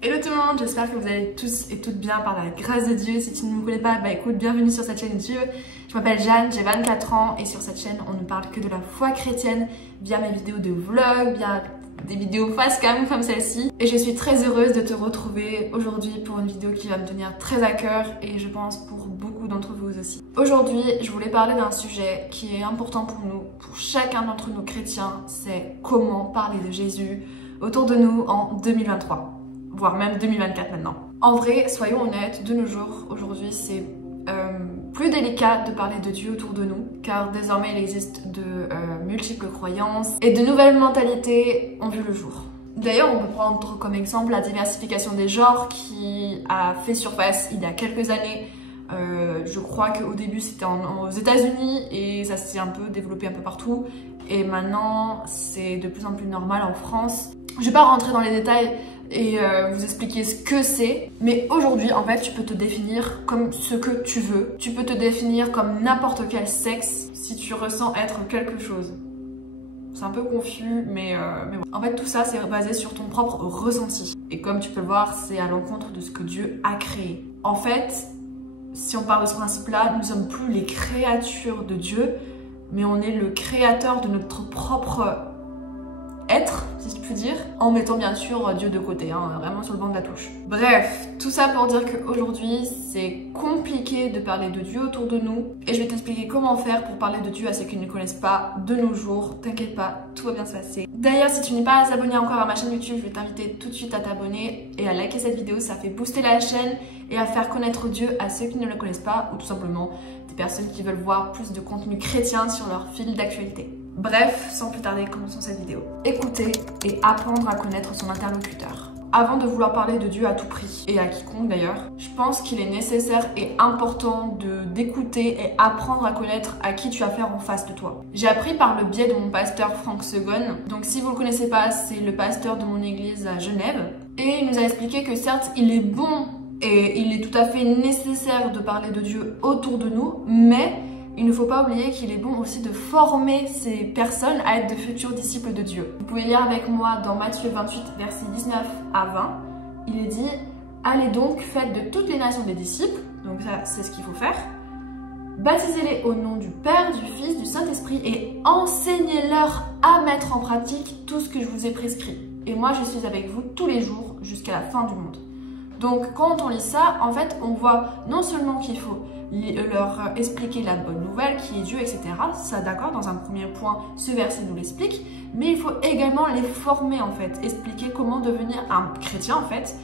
Hello tout le monde, j'espère que vous allez tous et toutes bien par la grâce de Dieu. Si tu ne me connais pas, écoute, bienvenue sur cette chaîne Dieu. Je m'appelle Jeanne, j'ai 24 ans et sur cette chaîne, on ne parle que de la foi chrétienne via mes vidéos de vlog, via des vidéos face cam comme celle-ci. Et je suis très heureuse de te retrouver aujourd'hui pour une vidéo qui va me tenir très à cœur et je pense pour beaucoup d'entre vous aussi. Aujourd'hui, je voulais parler d'un sujet qui est important pour nous, pour chacun d'entre nous chrétiens, c'est comment parler de Jésus autour de nous en 2023. Voire même 2024 maintenant. En vrai, soyons honnêtes, de nos jours, aujourd'hui, c'est plus délicat de parler de Dieu autour de nous, car désormais il existe de multiples croyances et de nouvelles mentalités ont vu le jour. D'ailleurs, on peut prendre comme exemple la diversification des genres qui a fait surface il y a quelques années. Je crois qu'au début c'était aux États-Unis et ça s'est un peu développé un peu partout. Et maintenant, c'est de plus en plus normal en France. Je vais pas rentrer dans les détails et vous expliquer ce que c'est. Mais aujourd'hui, en fait, tu peux te définir comme ce que tu veux. Tu peux te définir comme n'importe quel sexe si tu ressens être quelque chose. C'est un peu confus, mais bon. En fait, tout ça, c'est basé sur ton propre ressenti. Et comme tu peux le voir, c'est à l'encontre de ce que Dieu a créé. En fait, si on parle de ce principe-là, nous ne sommes plus les créatures de Dieu, mais on est le créateur de notre propre être, si je puis dire, en mettant bien sûr Dieu de côté, hein, vraiment sur le banc de la touche. Bref, tout ça pour dire qu'aujourd'hui, c'est compliqué de parler de Dieu autour de nous, et je vais t'expliquer comment faire pour parler de Dieu à ceux qui ne connaissent pas de nos jours. T'inquiète pas, tout va bien se passer. D'ailleurs, si tu n'es pas abonné encore à ma chaîne YouTube, je vais t'inviter tout de suite à t'abonner et à liker cette vidéo, ça fait booster la chaîne et à faire connaître Dieu à ceux qui ne le connaissent pas, ou tout simplement des personnes qui veulent voir plus de contenu chrétien sur leur fil d'actualité. Bref, sans plus tarder, commençons cette vidéo. Écouter et apprendre à connaître son interlocuteur. Avant de vouloir parler de Dieu à tout prix, et à quiconque d'ailleurs, je pense qu'il est nécessaire et important d'écouter et apprendre à connaître à qui tu as affaire en face de toi. J'ai appris par le biais de mon pasteur Franck Segon. Donc si vous ne le connaissez pas, c'est le pasteur de mon église à Genève. Et il nous a expliqué que certes, il est bon et il est tout à fait nécessaire de parler de Dieu autour de nous, mais il ne faut pas oublier qu'il est bon aussi de former ces personnes à être de futurs disciples de Dieu. Vous pouvez lire avec moi dans Matthieu 28, versets 19 à 20. Il est dit « Allez donc, faites de toutes les nations des disciples », donc ça c'est ce qu'il faut faire. « Baptisez-les au nom du Père, du Fils, du Saint-Esprit et enseignez-leur à mettre en pratique tout ce que je vous ai prescrit. Et moi je suis avec vous tous les jours jusqu'à la fin du monde. » Donc quand on lit ça, en fait on voit non seulement qu'il faut leur expliquer la bonne nouvelle qui est Dieu, etc. Ça d'accord, dans un premier point, ce verset nous l'explique, mais il faut également les former en fait, expliquer comment devenir un chrétien en fait,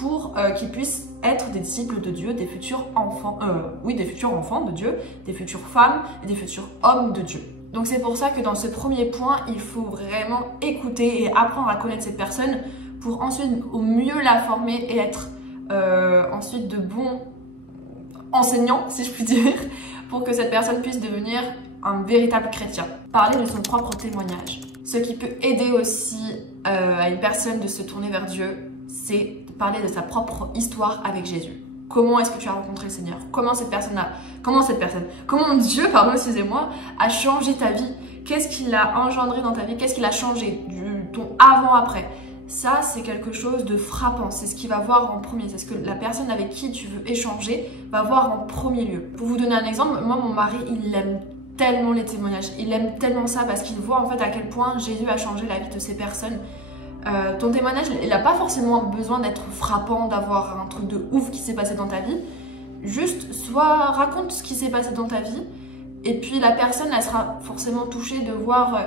pour qu'ils puissent être des disciples de Dieu, des futurs enfants, des futurs enfants de Dieu, des futures femmes et des futurs hommes de Dieu. Donc c'est pour ça que dans ce premier point, il faut vraiment écouter et apprendre à connaître cette personne pour ensuite au mieux la former et être ensuite de bons enseignants, si je puis dire, pour que cette personne puisse devenir un véritable chrétien. Parler de son propre témoignage. Ce qui peut aider aussi à une personne de se tourner vers Dieu, c'est de parler de sa propre histoire avec Jésus. Comment est-ce que tu as rencontré le Seigneur? Comment Dieu, excusez-moi, a changé ta vie? Qu'est-ce qu'il a engendré dans ta vie? Qu'est-ce qu'il a changé? Ton avant-après? Ça, c'est quelque chose de frappant. C'est ce qu'il va voir en premier. C'est ce que la personne avec qui tu veux échanger va voir en premier lieu. Pour vous donner un exemple, moi, mon mari, il aime tellement les témoignages. Il aime tellement ça parce qu'il voit en fait à quel point Jésus a changé la vie de ces personnes. Ton témoignage, il n'a pas forcément besoin d'être frappant, d'avoir un truc de ouf qui s'est passé dans ta vie. Juste, raconte ce qui s'est passé dans ta vie. Et puis la personne, elle sera forcément touchée de voir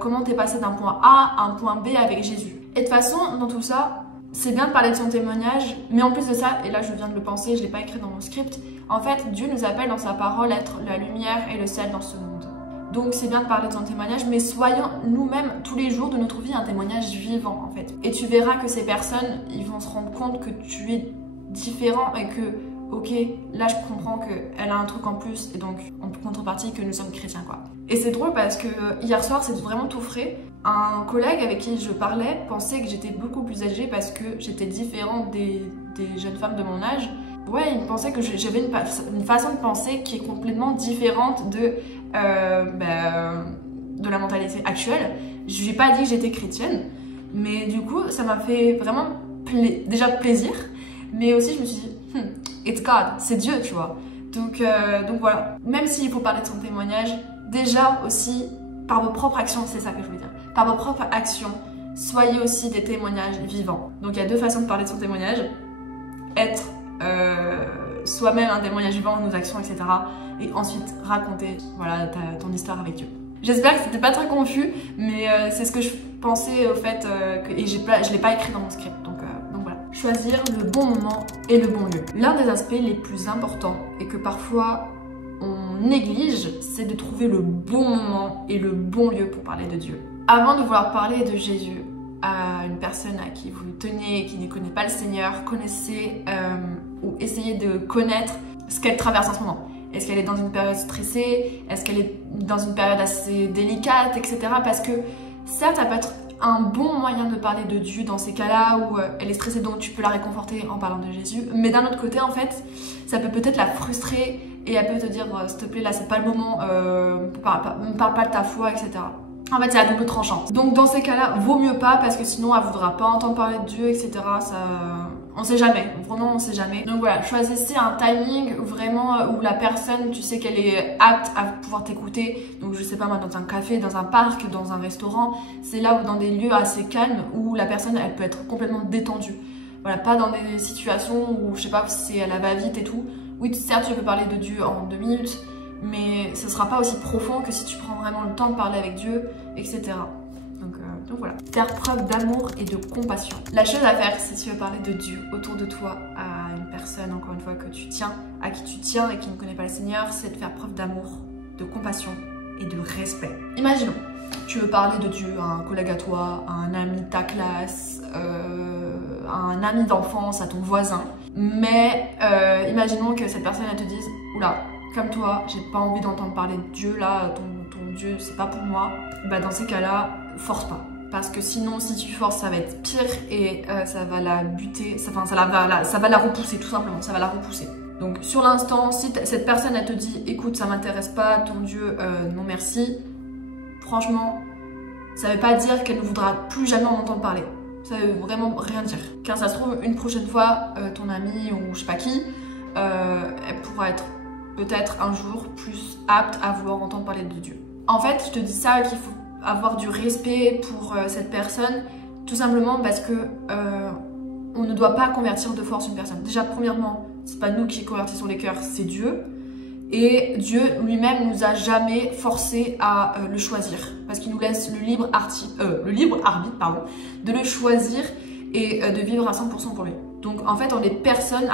comment tu es passé d'un point A à un point B avec Jésus. Et de toute façon, dans tout ça, c'est bien de parler de son témoignage, mais en plus de ça, et là je viens de le penser, je ne l'ai pas écrit dans mon script, en fait, Dieu nous appelle dans sa parole à être la lumière et le sel dans ce monde. Donc c'est bien de parler de son témoignage, mais soyons nous-mêmes tous les jours de notre vie un témoignage vivant en fait. Et tu verras que ces personnes, ils vont se rendre compte que tu es différent et que, ok, là je comprends qu'elle a un truc en plus et donc en contrepartie que nous sommes chrétiens quoi. Et c'est drôle parce que hier soir, c'est vraiment tout frais. Un collègue avec qui je parlais pensait que j'étais beaucoup plus âgée parce que j'étais différente des jeunes femmes de mon âge. Ouais, il pensait que j'avais une façon de penser qui est complètement différente de la mentalité actuelle. Je lui ai pas dit que j'étais chrétienne, mais du coup, ça m'a fait vraiment déjà plaisir, mais aussi je me suis dit, it's God, c'est Dieu, tu vois. Donc voilà, même s'il faut parler de son témoignage, déjà aussi, par vos propres actions, c'est ça que je veux dire, par vos propres actions, soyez aussi des témoignages vivants. Donc il y a deux façons de parler de son témoignage, être soi-même un témoignage vivant de nos actions, etc. Et ensuite raconter voilà, ton histoire avec Dieu. J'espère que c'était pas très confus, mais c'est ce que je pensais au fait, et je l'ai pas écrit dans mon script, donc voilà. Choisir le bon moment et le bon lieu. L'un des aspects les plus importants et que parfois on néglige, c'est de trouver le bon moment et le bon lieu pour parler de Dieu. Avant de vouloir parler de Jésus à une personne à qui vous tenez et qui ne connaît pas le Seigneur, connaissez ou essayez de connaître ce qu'elle traverse en ce moment. Est-ce qu'elle est dans une période stressée? Est-ce qu'elle est dans une période assez délicate, etc. Parce que certes, ça peut être un bon moyen de parler de Dieu dans ces cas-là où elle est stressée, donc tu peux la réconforter en parlant de Jésus. Mais d'un autre côté, en fait, ça peut peut-être la frustrer et elle peut te dire s'il te plaît, là, c'est pas le moment, me parle pas de ta foi, etc. En fait, c'est à double tranchant. Donc dans ces cas-là, vaut mieux pas parce que sinon elle voudra pas entendre parler de Dieu, etc. On sait jamais, vraiment on sait jamais. Donc voilà, choisissez un timing vraiment où la personne, tu sais qu'elle est apte à pouvoir t'écouter. Donc je sais pas moi, dans un café, dans un parc, dans un restaurant. C'est là où dans des lieux assez calmes où la personne elle peut être complètement détendue. Voilà, pas dans des situations où je sais pas si elle va vite et tout. Oui, certes tu peux parler de Dieu en 2 minutes, mais ce sera pas aussi profond que si tu prends vraiment le temps de parler avec Dieu, etc. Donc voilà. Faire preuve d'amour et de compassion. La chose à faire si tu veux parler de Dieu autour de toi à une personne, encore une fois, que tu tiens, à qui tu tiens et qui ne connaît pas le Seigneur, c'est de faire preuve d'amour, de compassion et de respect. Imaginons, tu veux parler de Dieu à un collègue à toi, à un ami de ta classe, à un ami d'enfance, à ton voisin, mais imaginons que cette personne elle te dise « Oula, comme toi, j'ai pas envie d'entendre parler de Dieu, là, ton Dieu, c'est pas pour moi. » Bah dans ces cas-là, force pas. Parce que sinon, si tu forces, ça va être pire et ça va la buter, ça va la repousser, tout simplement, ça va la repousser. Donc sur l'instant, si cette personne, elle te dit « Écoute, ça m'intéresse pas, ton Dieu, non merci », franchement, ça veut pas dire qu'elle ne voudra plus jamais en entendre parler. Ça veut vraiment rien dire. Car ça se trouve, une prochaine fois, ton ami ou je sais pas qui, elle pourra être peut-être un jour plus apte à vouloir entendre parler de Dieu. En fait, je te dis ça qu'il faut avoir du respect pour cette personne, tout simplement parce que on ne doit pas convertir de force une personne. Déjà, premièrement, c'est pas nous qui convertissons les cœurs, c'est Dieu. Et Dieu lui-même nous a jamais forcé à le choisir, parce qu'il nous laisse le libre arbitre, de le choisir et de vivre à 100% pour lui. Donc en fait, on est personne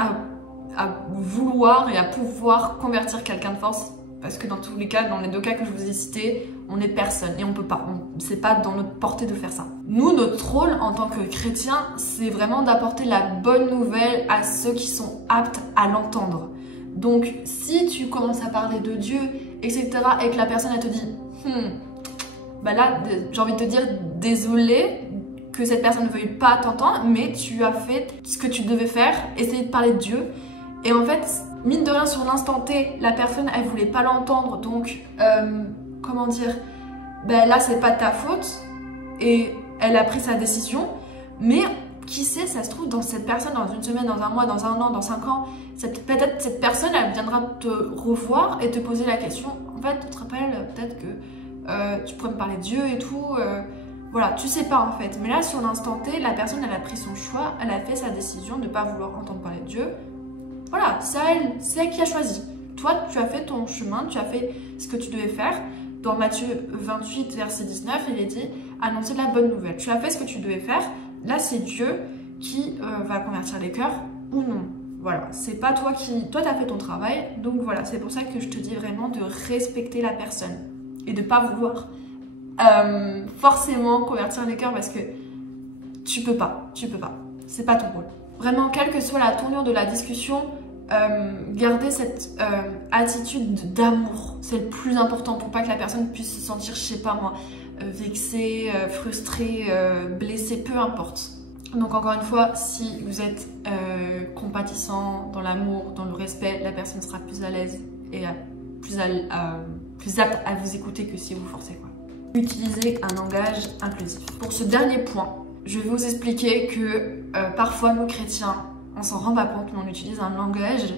à vouloir et à pouvoir convertir quelqu'un de force, parce que dans tous les cas, dans les deux cas que je vous ai cités, on est personne et on peut pas. C'est pas dans notre portée de faire ça. Nous, notre rôle en tant que chrétiens, c'est vraiment d'apporter la bonne nouvelle à ceux qui sont aptes à l'entendre. Donc, si tu commences à parler de Dieu, etc., et que la personne elle te dit, bah là, j'ai envie de te dire, désolé que cette personne ne veuille pas t'entendre, mais tu as fait ce que tu devais faire, essayer de parler de Dieu. Et en fait, mine de rien, sur l'instant T, la personne, elle voulait pas l'entendre, donc, comment dire, ben là, c'est pas de ta faute, et elle a pris sa décision, mais qui sait, ça se trouve, dans cette personne, dans une semaine, dans un mois, dans un an, dans 5 ans, peut-être cette personne, elle viendra te revoir et te poser la question, en fait, tu te rappelles, peut-être que tu pourrais me parler de Dieu et tout, voilà, tu sais pas en fait, mais là, sur l'instant T, la personne, elle a pris son choix, elle a fait sa décision de ne pas vouloir entendre parler de Dieu. Voilà, c'est elle qui a choisi. Toi, tu as fait ton chemin, tu as fait ce que tu devais faire. Dans Matthieu 28, verset 19, il est dit « Annoncer la bonne nouvelle ». Tu as fait ce que tu devais faire. Là, c'est Dieu qui va convertir les cœurs ou non. Voilà, c'est pas toi qui... Toi, tu as fait ton travail. Donc voilà, c'est pour ça que je te dis vraiment de respecter la personne. Et de pas vouloir forcément convertir les cœurs parce que tu peux pas. C'est pas ton rôle. Vraiment, quelle que soit la tournure de la discussion, garder cette attitude d'amour. C'est le plus important pour pas que la personne puisse se sentir, je sais pas moi, vexée, frustrée, blessée, peu importe. Donc encore une fois, si vous êtes compatissant dans l'amour, dans le respect, la personne sera plus à l'aise et plus apte à vous écouter que si vous forcez quoi. Utilisez un langage inclusif. Pour ce dernier point, je vais vous expliquer que parfois nous chrétiens, on s'en rend pas compte, mais on utilise un langage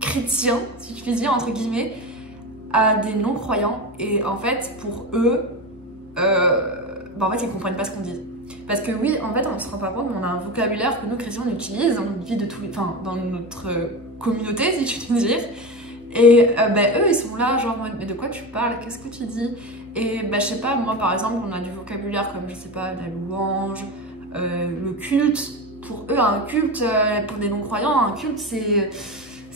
chrétien, si je puis dire, entre guillemets, à des non-croyants. Et en fait, pour eux, en fait, ils comprennent pas ce qu'on dit. Parce que oui, en fait, on se rend pas compte, mais on a un vocabulaire que nous chrétiens on utilise dans notre vie de tous les... Enfin, dans notre communauté, si je puis dire. Et eux, ils sont là, genre, mais de quoi tu parles? Qu'est-ce que tu dis? Et je sais pas, moi, par exemple, on a du vocabulaire comme, je sais pas, la louange, le culte. Pour eux, un culte, pour des non-croyants, un culte, c'est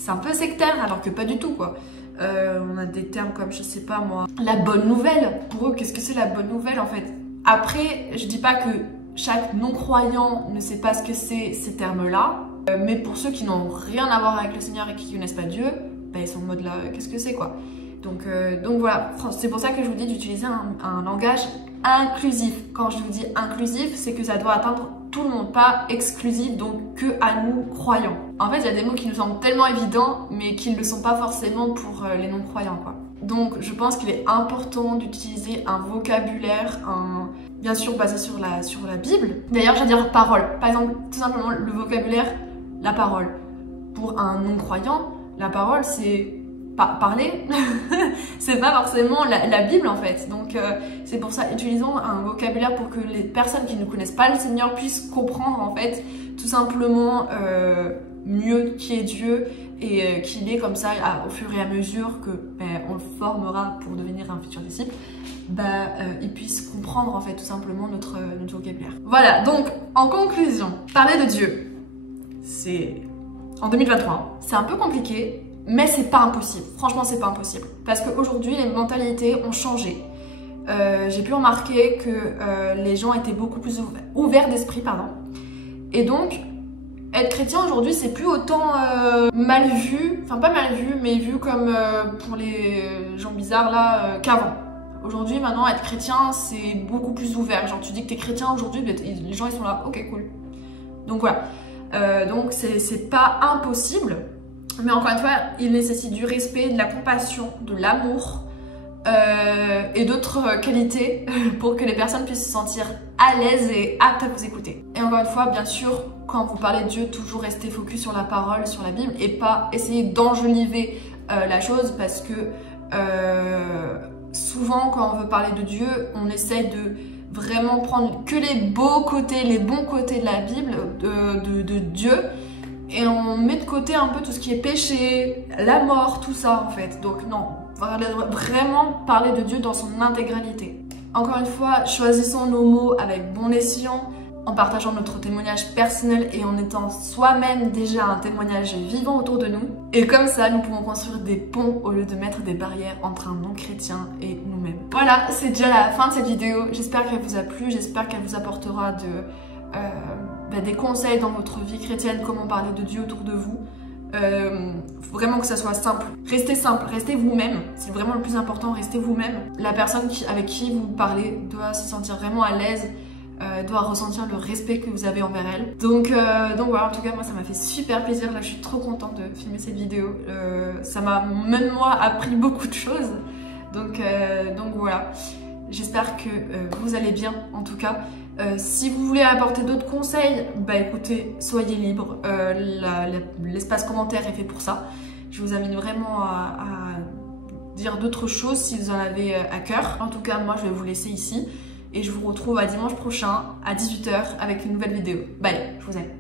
un peu sectaire, alors que pas du tout, quoi. On a des termes comme, je sais pas, moi, la bonne nouvelle. Pour eux, qu'est-ce que c'est la bonne nouvelle, en fait? Après, je dis pas que chaque non-croyant ne sait pas ce que c'est ces termes-là, mais pour ceux qui n'ont rien à voir avec le Seigneur et qui connaissent pas Dieu, ils sont en mode là, qu'est-ce que c'est, quoi. Donc voilà, c'est pour ça que je vous dis d'utiliser un langage inclusif. Quand je vous dis inclusif, c'est que ça doit atteindre tout le monde, pas exclusif, donc que à nous croyants. En fait, il y a des mots qui nous semblent tellement évidents, mais qui ne le sont pas forcément pour les non-croyants, quoi. Donc je pense qu'il est important d'utiliser un vocabulaire, bien sûr basé sur la Bible. D'ailleurs, j'allais dire parole. Par exemple, tout simplement le vocabulaire, la parole. Pour un non-croyant, la parole c'est parler, c'est pas forcément la Bible en fait. Donc c'est pour ça, utilisons un vocabulaire pour que les personnes qui ne connaissent pas le Seigneur puissent comprendre en fait tout simplement mieux qui est Dieu et qu'il est comme ça au fur et à mesure que on le formera pour devenir un futur disciple, ils puissent comprendre en fait tout simplement notre vocabulaire. Voilà, donc en conclusion, parler de Dieu, c'est en 2023, c'est un peu compliqué, mais c'est pas impossible. Franchement, c'est pas impossible. Parce qu'aujourd'hui, les mentalités ont changé. J'ai pu remarquer que les gens étaient beaucoup plus ouverts d'esprit, pardon. Et donc, être chrétien aujourd'hui, c'est plus autant mal vu, enfin pas mal vu, mais vu comme pour les gens bizarres là qu'avant. Aujourd'hui, maintenant, être chrétien, c'est beaucoup plus ouvert. Genre, tu dis que t'es chrétien aujourd'hui, les gens ils sont là, ok, cool. Donc voilà. Donc c'est pas impossible. Mais encore une fois, il nécessite du respect, de la compassion, de l'amour et d'autres qualités pour que les personnes puissent se sentir à l'aise et aptes à vous écouter. Et encore une fois, bien sûr, quand vous parlez de Dieu, toujours rester focus sur la parole, sur la Bible et pas essayer d'enjoliver la chose parce que souvent, quand on veut parler de Dieu, on essaie de vraiment prendre que les beaux côtés, les bons côtés de la Bible, de Dieu. Et on met de côté un peu tout ce qui est péché, la mort, tout ça en fait. Donc non, vraiment parler de Dieu dans son intégralité. Encore une fois, choisissons nos mots avec bon escient, en partageant notre témoignage personnel et en étant soi-même déjà un témoignage vivant autour de nous. Et comme ça, nous pouvons construire des ponts au lieu de mettre des barrières entre un non-chrétien et nous-mêmes. Voilà, c'est déjà la fin de cette vidéo. J'espère qu'elle vous a plu, j'espère qu'elle vous apportera des conseils dans votre vie chrétienne, comment parler de Dieu autour de vous. Vraiment que ça soit simple, restez vous-même, c'est vraiment le plus important, restez vous-même. La personne avec qui vous parlez doit se sentir vraiment à l'aise, doit ressentir le respect que vous avez envers elle. Donc voilà, en tout cas moi ça m'a fait super plaisir, là je suis trop contente de filmer cette vidéo, ça m'a même moi appris beaucoup de choses, donc voilà. J'espère que vous allez bien en tout cas. Si vous voulez apporter d'autres conseils, écoutez, soyez libre. L'espace commentaire est fait pour ça. Je vous invite vraiment à dire d'autres choses si vous en avez à cœur. En tout cas, moi je vais vous laisser ici et je vous retrouve à dimanche prochain à 18 h avec une nouvelle vidéo. Bye, je vous aime.